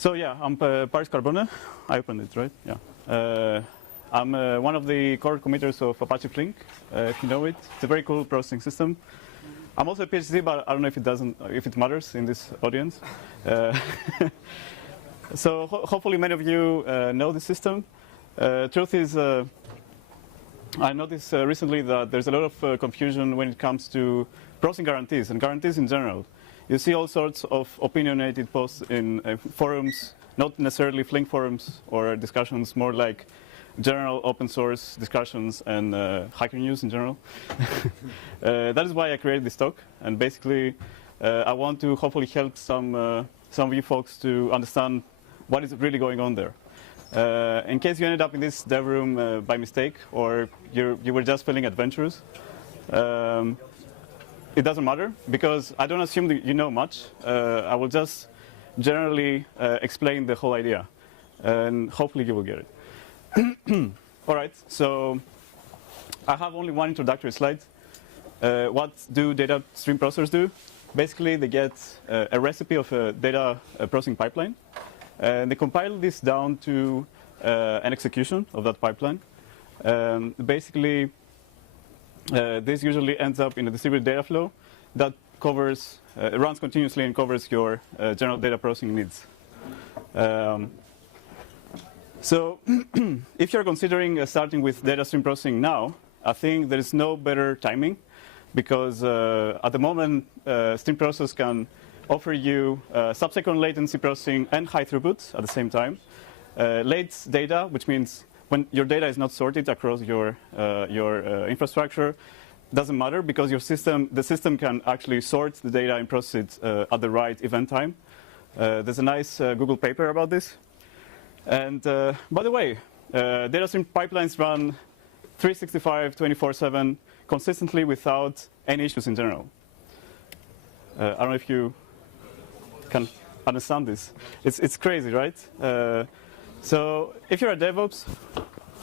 So yeah, I'm Paris Carbone. I opened it, right? Yeah. I'm one of the core committers of Apache Flink, if you know it. It's a very cool processing system. I'm also a PhD, but I don't know if it matters in this audience. So hopefully many of you know the system. Truth is, I noticed recently that there's a lot of confusion when it comes to processing guarantees and guarantees in general. You see all sorts of opinionated posts in forums, not necessarily Flink forums or discussions, more like general open source discussions and Hacker News in general. That is why I created this talk, and basically I want to hopefully help some of you folks to understand what is really going on there. In case you ended up in this dev room by mistake, or you were just feeling adventurous, it doesn't matter, because I don't assume that you know much. I will just generally explain the whole idea, and hopefully you will get it. All right, so I have only one introductory slide. What do data stream processors do? Basically, they get a recipe of a data processing pipeline, and they compile this down to an execution of that pipeline. Basically, this usually ends up in a distributed data flow that covers, runs continuously and covers your general data processing needs. So if you're considering starting with data stream processing now, I think there is no better timing, because at the moment, stream processors can offer you sub-second latency processing and high throughput at the same time. Late data, which means when your data is not sorted across your infrastructure, doesn't matter, because the system can actually sort the data and process it at the right event time. There's a nice Google paper about this. And by the way, data stream pipelines run 365, 24/7, consistently without any issues in general. I don't know if you can understand this. It's crazy, right? So if you're a DevOps,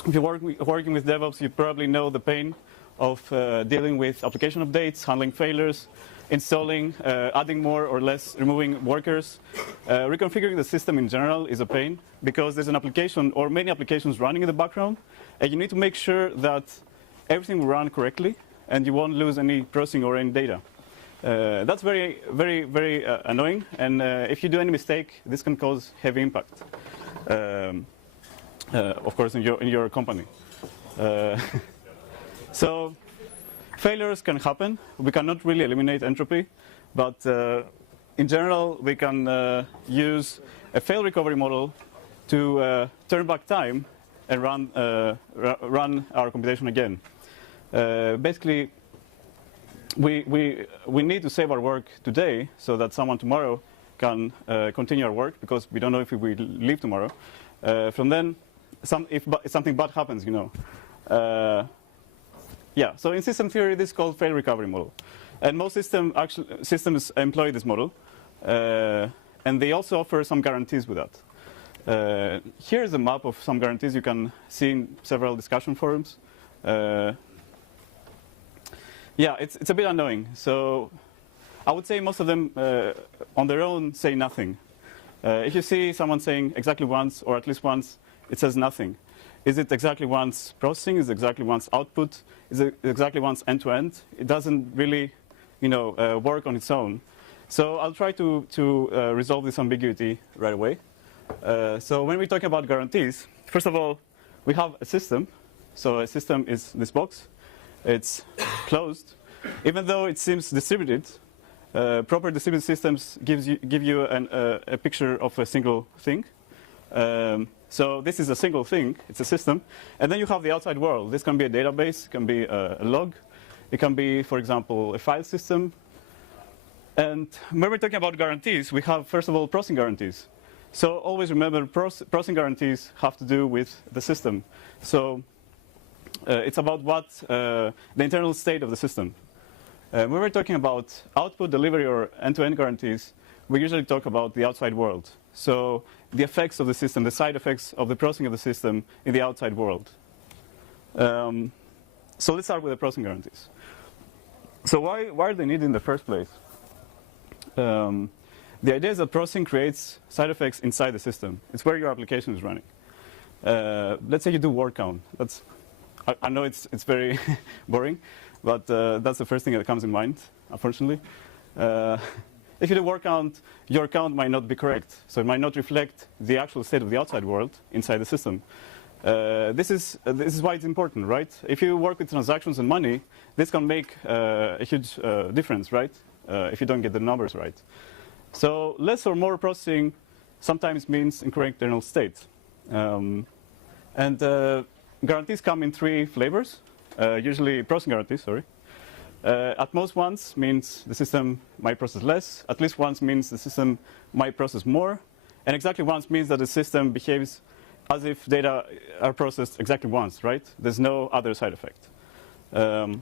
if you're working with DevOps, you probably know the pain of dealing with application updates, handling failures, installing, adding more or less, removing workers. Reconfiguring the system in general is a pain, because there's an application or many applications running in the background, and you need to make sure that everything will run correctly and you won't lose any processing or any data. That's very, very, very annoying, and if you do any mistake, this can cause heavy impact. Of course, in your company. So failures can happen. We cannot really eliminate entropy, but in general, we can use a fail recovery model to turn back time and run our computation again. Basically, we need to save our work today so that someone tomorrow can continue our work, because we don't know if we will leave tomorrow. From then, if something bad happens, you know. Yeah, so in system theory, this is called fail recovery model. And most systems employ this model. And they also offer some guarantees with that. Here's a map of some guarantees you can see in several discussion forums. Yeah, it's a bit annoying. So I would say most of them on their own say nothing. If you see someone saying exactly once, or at least once, it says nothing. Is it exactly once processing? Is it exactly once output? Is it exactly once end-to-end? It doesn't really, you know, work on its own. So I'll try to resolve this ambiguity right away. So when we talk about guarantees, first of all, we have a system. So a system is this box. It's closed. Even though it seems distributed, proper distributed systems give you a picture of a single thing. So this is a single thing. It's a system. And then you have the outside world. This can be a database. It can be a log. It can be, for example, a file system. And when we're talking about guarantees, we have, first of all, processing guarantees. So always remember, processing guarantees have to do with the system. So it's about what the internal state of the system. When we're talking about output, delivery, or end-to-end guarantees, we usually talk about the outside world. So the effects of the system, the side effects of the processing of the system in the outside world. So let's start with the processing guarantees. So why are they needed in the first place? The idea is that processing creates side effects inside the system. It's where your application is running. Let's say you do word count. I know it's very boring, but that's the first thing that comes in mind, unfortunately. If you do word count, your count might not be correct. So it might not reflect the actual state of the outside world inside the system. This is why it's important, right? If you work with transactions and money, this can make a huge difference, right? If you don't get the numbers right. So less or more processing sometimes means incorrect internal state. Guarantees come in 3 flavors, usually processing guarantees, sorry. At most once means the system might process less. At least once means the system might process more. And exactly once means that the system behaves as if data are processed exactly once, right? There's no other side effect. I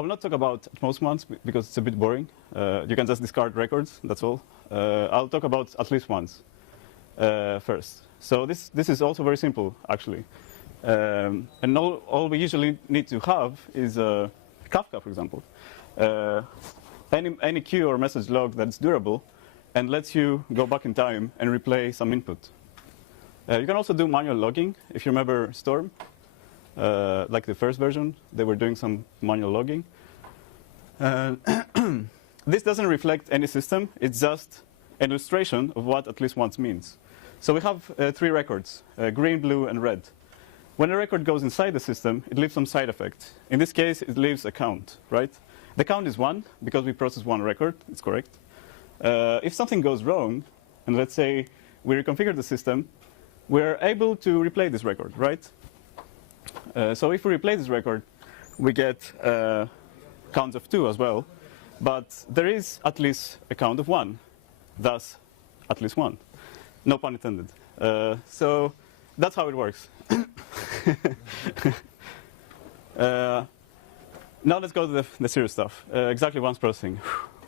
will not talk about at most once because it's a bit boring. You can just discard records, that's all. I'll talk about at least once first. So this is also very simple, actually. And all we usually need to have is Kafka, for example. Any queue or message log that's durable and lets you go back in time and replay some input. You can also do manual logging. If you remember Storm, like the first version, they were doing some manual logging. This doesn't reflect any system. It's just an illustration of what at least once means. So we have 3 records, green, blue, and red. When a record goes inside the system, it leaves some side effect. In this case, it leaves a count, right? The count is 1 because we process 1 record. It's correct. If something goes wrong, and let's say we reconfigure the system, we're able to replay this record, right? So if we replay this record, we get counts of 2 as well. But there is at least a count of 1, thus at least 1. No pun intended. So that's how it works. Now let's go to the serious stuff. Exactly once processing.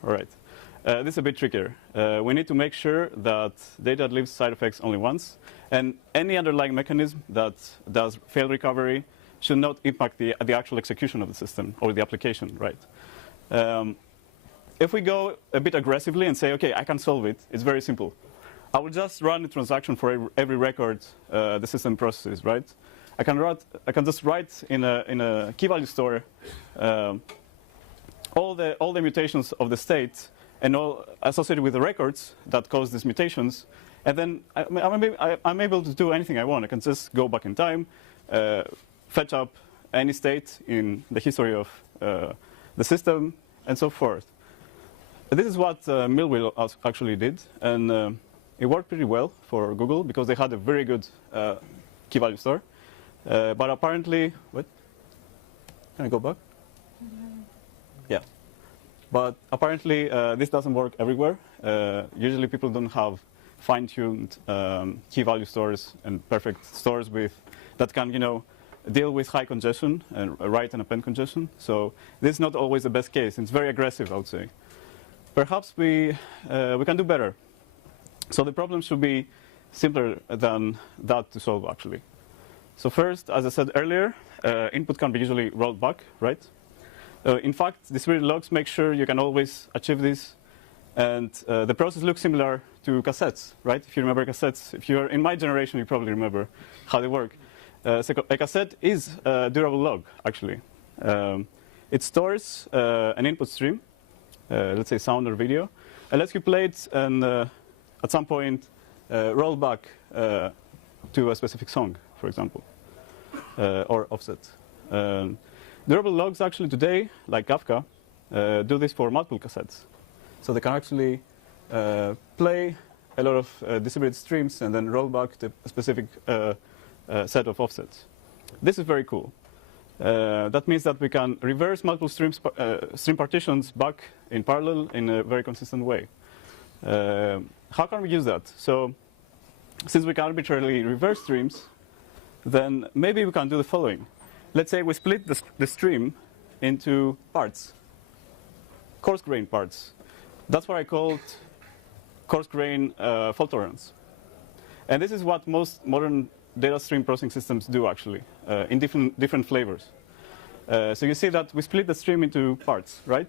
All right. This is a bit trickier. We need to make sure that data leaves side effects only once, and any underlying mechanism that does fail recovery should not impact the actual execution of the system or the application, right? If we go a bit aggressively and say, okay, I can solve it, it's very simple. I will just run a transaction for every record the system processes, right? I can just write in a key value store all the mutations of the state and all associated with the records that cause these mutations, and then I'm able to do anything I want. I can just go back in time, fetch up any state in the history of the system, and so forth. This is what Millwheel actually did, and it worked pretty well for Google because they had a very good key value store. But apparently, what? Can I go back? Yeah. But apparently, this doesn't work everywhere. Usually, people don't have fine-tuned key value stores and perfect stores that can, deal with high congestion and write and append congestion. So this is not always the best case. It's very aggressive, I would say. Perhaps we can do better. So the problem should be simpler than that to solve, actually. So first, as I said earlier, input can be usually rolled back, right? In fact, distributed logs make sure you can always achieve this. And the process looks similar to cassettes, right? If you remember cassettes, if you're in my generation, you probably remember how they work. So a cassette is a durable log, actually. It stores an input stream, let's say sound or video, and lets you play it and at some point roll back to a specific song, for example, or offset. Durable logs actually today, like Kafka, do this for multiple cassettes. So they can actually play a lot of distributed streams and then roll back to a specific set of offsets. This is very cool. That means that we can reverse multiple stream partitions back in parallel in a very consistent way. How can we use that? So since we can arbitrarily reverse streams, then maybe we can do the following. Let's say we split the stream into parts, coarse-grained parts. That's what I called coarse-grained fault tolerance. And this is what most modern data stream processing systems do, actually, in different flavors. So you see that we split the stream into parts, right?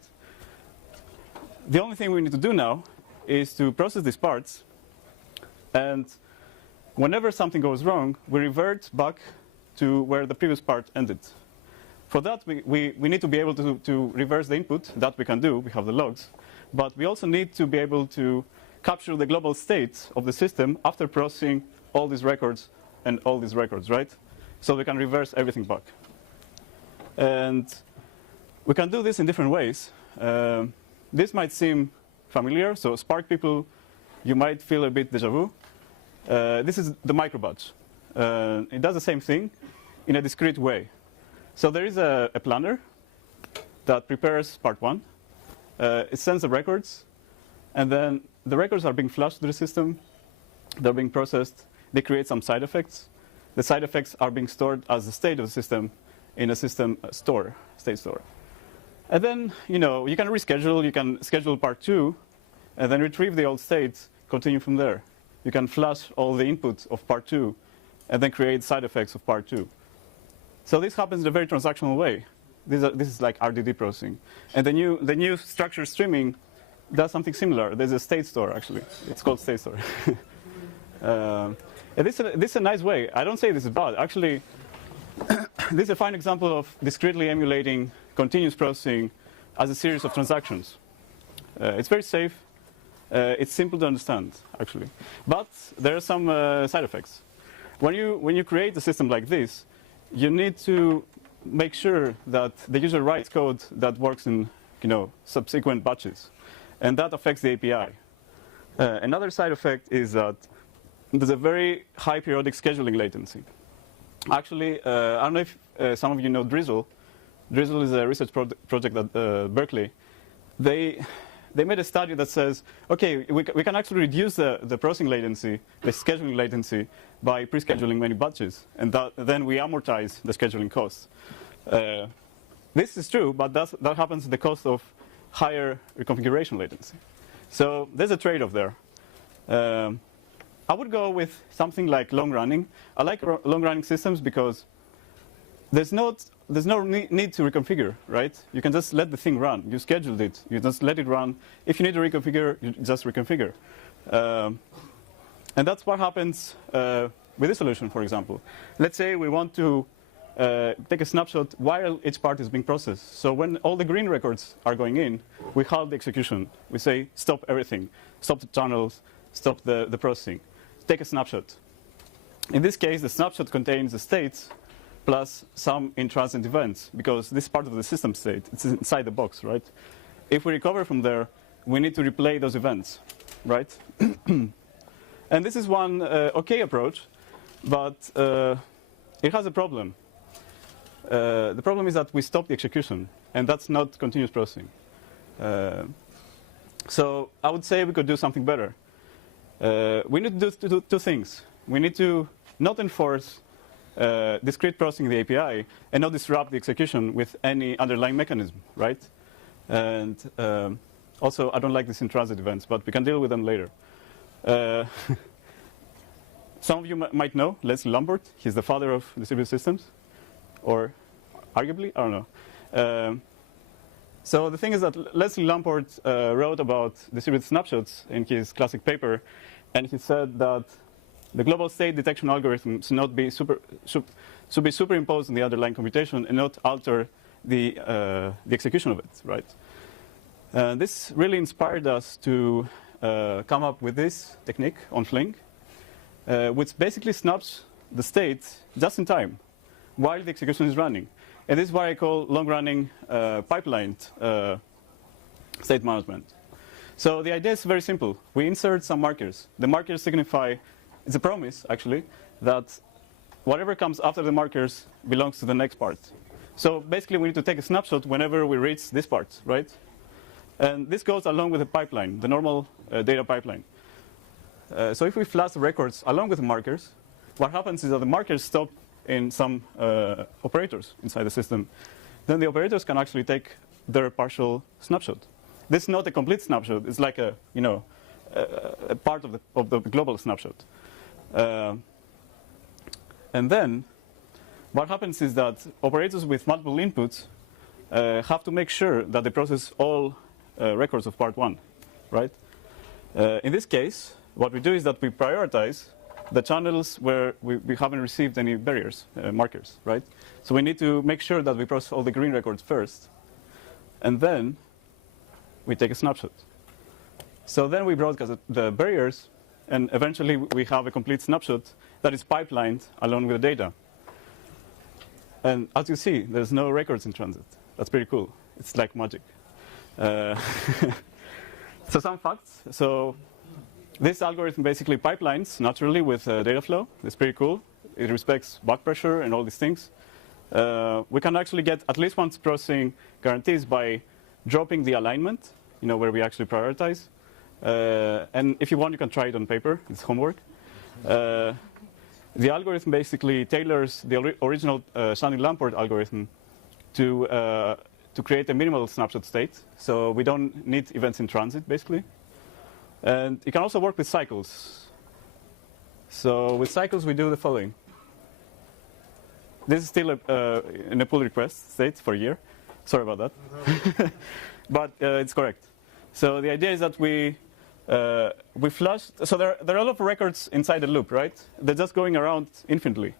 The only thing we need to do now is to process these parts, and whenever something goes wrong, we revert back to where the previous part ended. For that, we need to be able to reverse the input. That we can do. We have the logs. But we also need to be able to capture the global state of the system after processing all these records and all these records, right? So we can reverse everything back. And we can do this in different ways. This might seem familiar. So Spark people, you might feel a bit deja vu. This is the microbatch. It does the same thing in a discrete way. So there is a planner that prepares part 1. It sends the records, and then the records are being flushed to the system. They're being processed. They create some side effects. The side effects are being stored as the state of the system in a system store, state store. And then, you can reschedule. You can schedule part 2, and then retrieve the old state, continue from there. You can flush all the inputs of part 2, and then create side effects of part 2. So this happens in a very transactional way. This is like RDD processing. And the new structured streaming does something similar. There's a state store, actually. It's called state store. And this is a nice way. I don't say this is bad. Actually, this is a fine example of discretely emulating continuous processing as a series of transactions. It's very safe. It's simple to understand, actually. But there are some side effects. When you create a system like this, you need to make sure that the user writes code that works in subsequent batches. And that affects the API. Another side effect is that there's a very high periodic scheduling latency. Actually, I don't know if some of you know Drizzle. Drizzle is a research project at Berkeley. They made a study that says, okay, we can actually reduce the processing latency, the scheduling latency, by pre-scheduling many batches. And then we amortize the scheduling costs. This is true, but that happens at the cost of higher reconfiguration latency. So there's a trade-off there. I would go with something like long-running. I like long-running systems because there's no need to reconfigure, right? You can just let the thing run. You scheduled it. You just let it run. If you need to reconfigure, you just reconfigure. And that's what happens with this solution, for example. Let's say we want to take a snapshot while each part is being processed. So when all the green records are going in, we halt the execution. We say, stop everything. Stop the channels. Stop the processing. Take a snapshot. In this case, the snapshot contains the states plus some in-transit events, because this is part of the system state. It's inside the box, right? If we recover from there, we need to replay those events, right? And this is one OK approach, but it has a problem. The problem is that we stop the execution, and that's not continuous processing. So I would say we could do something better. We need to do two things. We need to not enforce discrete processing of the API and not disrupt the execution with any underlying mechanism, right? And also, I don't like these in-transit events, but we can deal with them later. Some of you might know Leslie Lambert. He's the father of distributed systems, or arguably, I don't know. So the thing is that Leslie Lambert wrote about distributed snapshots in his classic paper, and he said that the global state detection algorithm should be superimposed on the underlying computation and not alter the execution of it, right? This really inspired us to come up with this technique on Fling, which basically snaps the state just in time while the execution is running. And this is what I call long-running pipelined state management. So the idea is very simple. We insert some markers. The markers signify, it's a promise, actually, that whatever comes after the markers belongs to the next part. So basically, we need to take a snapshot whenever we reach this part, right? And this goes along with the pipeline, the normal data pipeline. So if we flash the records along with the markers, what happens is that the markers stop in some operators inside the system. Then the operators can actually take their partial snapshot. This is not a complete snapshot. It's like a part of the global snapshot. And then what happens is that operators with multiple inputs have to make sure that they process all records of part 1, right? In this case, what we do is that we prioritize the channels where we haven't received any barriers, markers, right? So we need to make sure that we process all the green records first, and then we take a snapshot. So then we broadcast the barriers, and eventually we have a complete snapshot that is pipelined along with the data. And as you see, there's no records in transit. That's pretty cool. It's like magic. So some facts. So this algorithm basically pipelines naturally with data flow. It's pretty cool. It respects back pressure and all these things. We can actually get at least once processing guarantees by dropping the alignment, where we actually prioritize. And if you want, you can try it on paper. It's homework. The algorithm basically tailors the original Shannon Lamport algorithm to create a minimal snapshot state. So we don't need events in transit, basically. And it can also work with cycles. So with cycles, we do the following. This is still in a pull request state for a year. Sorry about that. But it's correct. So the idea is that we flush. So there are a lot of records inside the loop, right? They're just going around infinitely.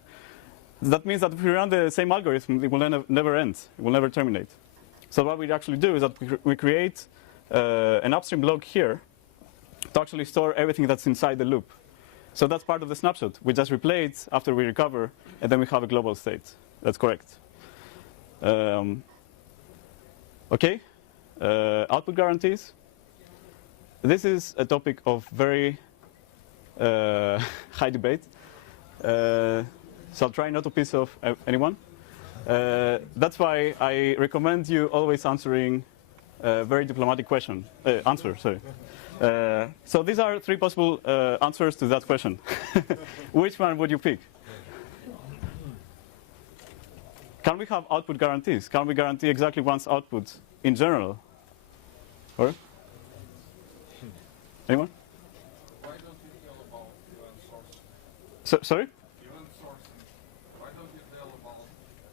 That means that if we run the same algorithm, it will never end. It will never terminate. So what we actually do is that we create an upstream log here to actually store everything that's inside the loop. So that's part of the snapshot. We just replay it after we recover, and then we have a global state. That's correct. Okay. Output guarantees. This is a topic of very high debate. So I'll try not to piss off anyone. That's why I recommend you always answering a very diplomatic answer. Sorry. So these are 3 possible answers to that question. Which one would you pick? Can we have output guarantees? Can we guarantee exactly one's output in general? Or? Anyone? Why don't you tell about event sourcing? Sorry? Event sourcing. Why don't you tell about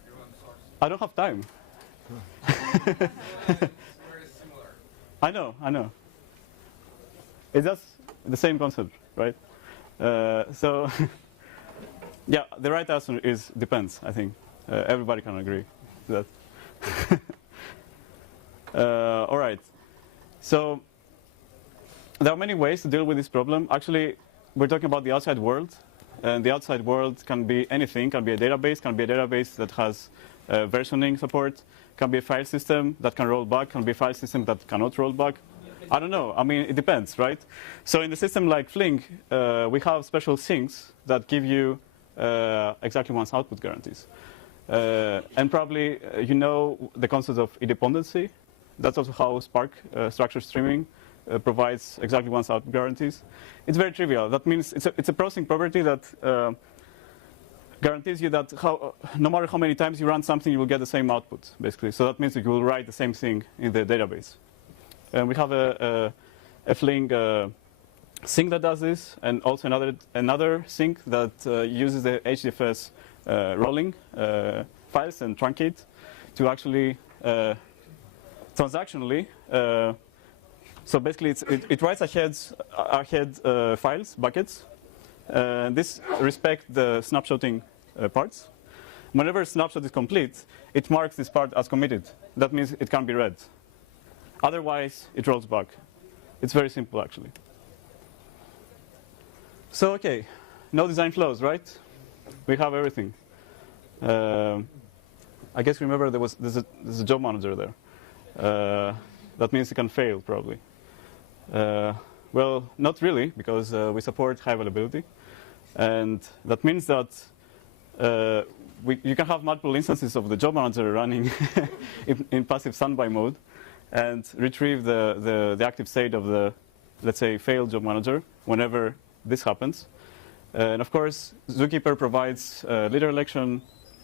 event sourcing? I don't have time. It's very similar. I know. It's just the same concept, right? So, yeah, the right answer is depends, I think. Everybody can agree to that. All right. So, there are many ways to deal with this problem. Actually, we're talking about the outside world. And the outside world can be anything. Can be a database that has versioning support. Can be a file system that can roll back. Can be a file system that cannot roll back. I don't know. I mean, it depends, right? So in a system like Flink, we have special sinks that give you exactly one's output guarantees. And probably the concept of independency. That's also how Spark structured streaming provides exactly one's output guarantees. It's very trivial. That means it's a processing property that guarantees you that no matter how many times you run something, you will get the same output, basically. So that means that you will write the same thing in the database. And we have a Flink sink that does this, and also another sink that uses the HDFS rolling files and truncate to actually transactionally. So basically, it writes ahead files, buckets. This respects the snapshotting parts. Whenever a snapshot is complete, it marks this part as committed. That means it can be read. Otherwise, it rolls back. It's very simple, actually. So, okay, no design flaws, right? We have everything. I guess remember there's a job manager there. That means it can fail, probably. Well, not really, because we support high availability. And that means that you can have multiple instances of the job manager running in passive standby mode and retrieve the active state of the, let's say, failed job manager whenever this happens. And of course, Zookeeper provides leader election,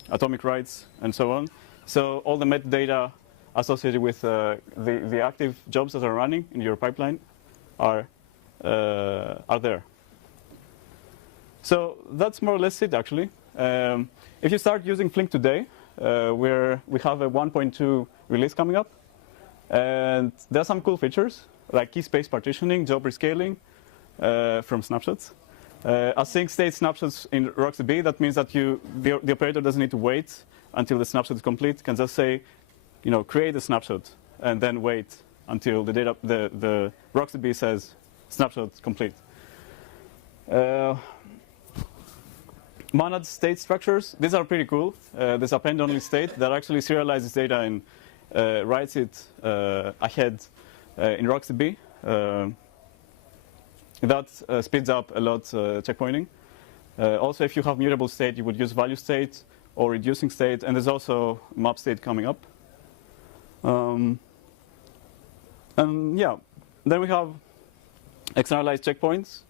atomic rights, and so on. So all the metadata associated with the active jobs that are running in your pipeline are there. So that's more or less it, actually. If you start using Flink today, we have a 1.2 release coming up. And there are some cool features, like key space partitioning, job rescaling from snapshots. Async state snapshots in RocksDB, that means that the operator doesn't need to wait until the snapshot is complete. It can just say, create a snapshot and then wait until the RocksDB says snapshot complete. Monad state structures, these are pretty cool. This append-only state that actually serializes data and writes it ahead in RocksDB. That speeds up a lot checkpointing. Also, if you have mutable state, you would use value state or reducing state, and there's also map state coming up. And yeah, then we have externalized checkpoints.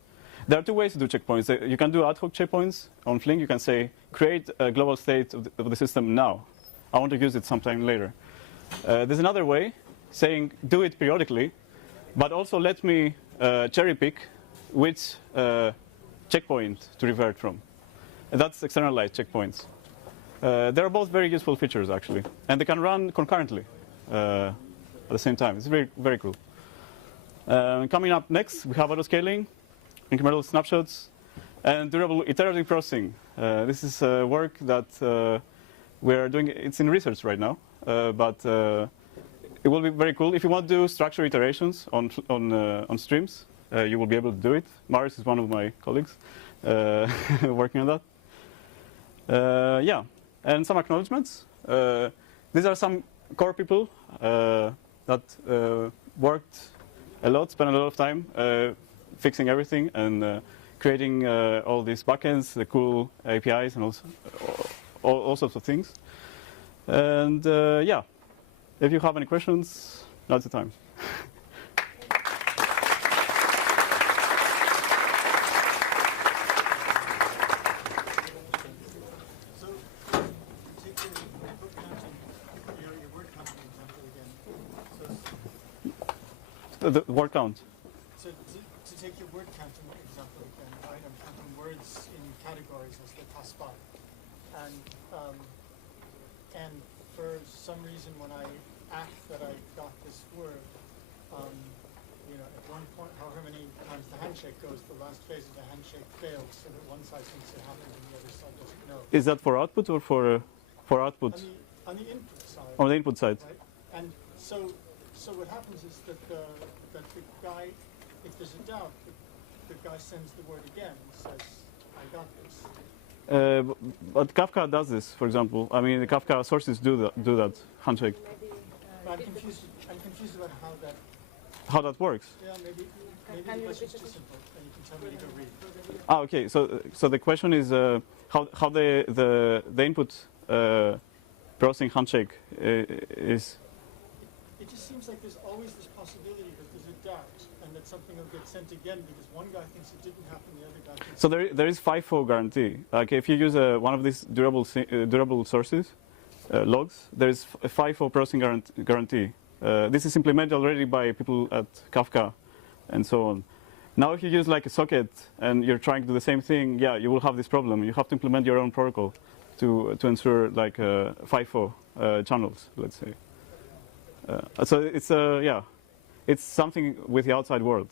There are two ways to do checkpoints. You can do ad hoc checkpoints on Flink. You can say, create a global state of the system now. I want to use it sometime later. There's another way, saying, do it periodically, but also let me cherry pick which checkpoint to revert from. And that's externalized checkpoints. They're both very useful features, actually. And they can run concurrently at the same time. It's very, very cool. Coming up next, we have autoscaling, incremental snapshots, and durable iterative processing. This is work that we're doing. It's in research right now, but it will be very cool. If you want to do structured iterations on streams, you will be able to do it. Marius is one of my colleagues working on that. Yeah, and some acknowledgements. These are some core people that worked a lot, spent a lot of time fixing everything and creating all these backends, the cool APIs, and also all sorts of things. And yeah, if you have any questions, now's the time. The word count. So to take your word counting example again, right? I'm counting words in categories as the taskbar, and for some reason when I act that I got this word, at one point, however many times the handshake goes, the last phase of the handshake fails, so that one side thinks it happened and the other side doesn't know. Is that for output or for output? On the input side. On the input side. Right? And so what happens is that the guy, if there's a doubt, the guy sends the word again and says, I got this. But Kafka does this, for example. I mean, the Kafka sources do that handshake. I'm confused about how that works. Yeah, maybe the question's too simple, and you can tell me to go read. Ah, okay. So the question is how the input processing handshake is. It just seems like there's always this possibility that there's a doubt and that something will get sent again because one guy thinks it didn't happen, the other guy thinks. So there is FIFO guarantee. Like if you use one of these durable sources, logs, there is a FIFO processing guarantee. This is implemented already by people at Kafka and so on. Now if you use like a socket and you're trying to do the same thing, yeah, you will have this problem. You have to implement your own protocol to ensure like FIFO channels, let's say. So it's yeah, it's something with the outside world.